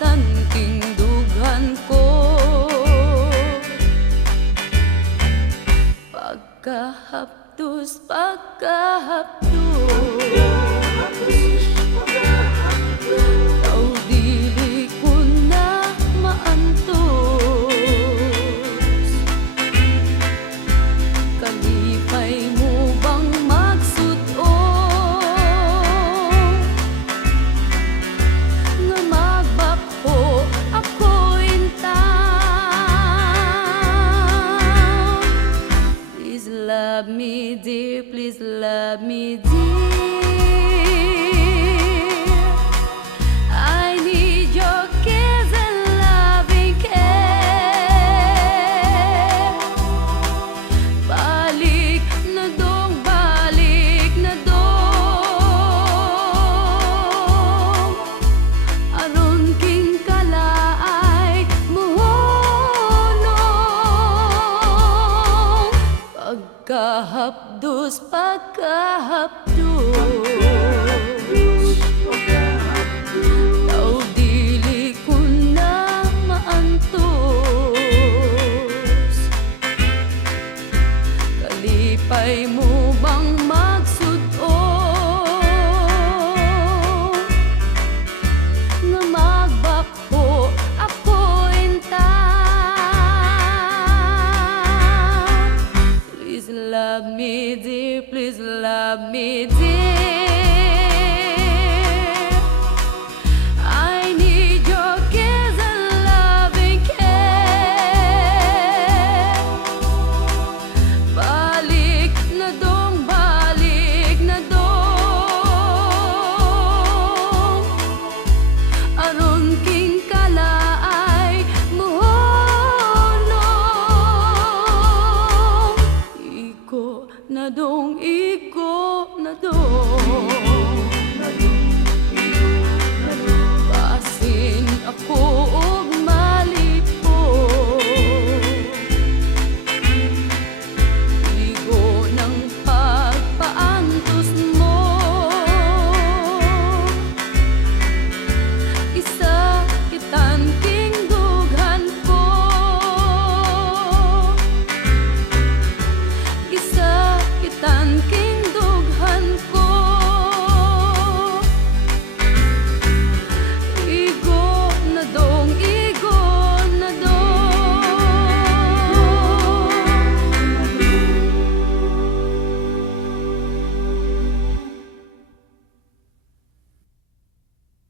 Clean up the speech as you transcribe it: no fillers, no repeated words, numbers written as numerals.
tanting dughan ko. Pagkahapdos, taw dili ko na maantos. Kalipay mo bang magsuot nga magbako ako in town? Please love me dear, please love me dear. I need your kiss and loving care. Balik na dong, balik na dong, aron king kalaay muhunong. Pagkahapdos, pagkahapdos,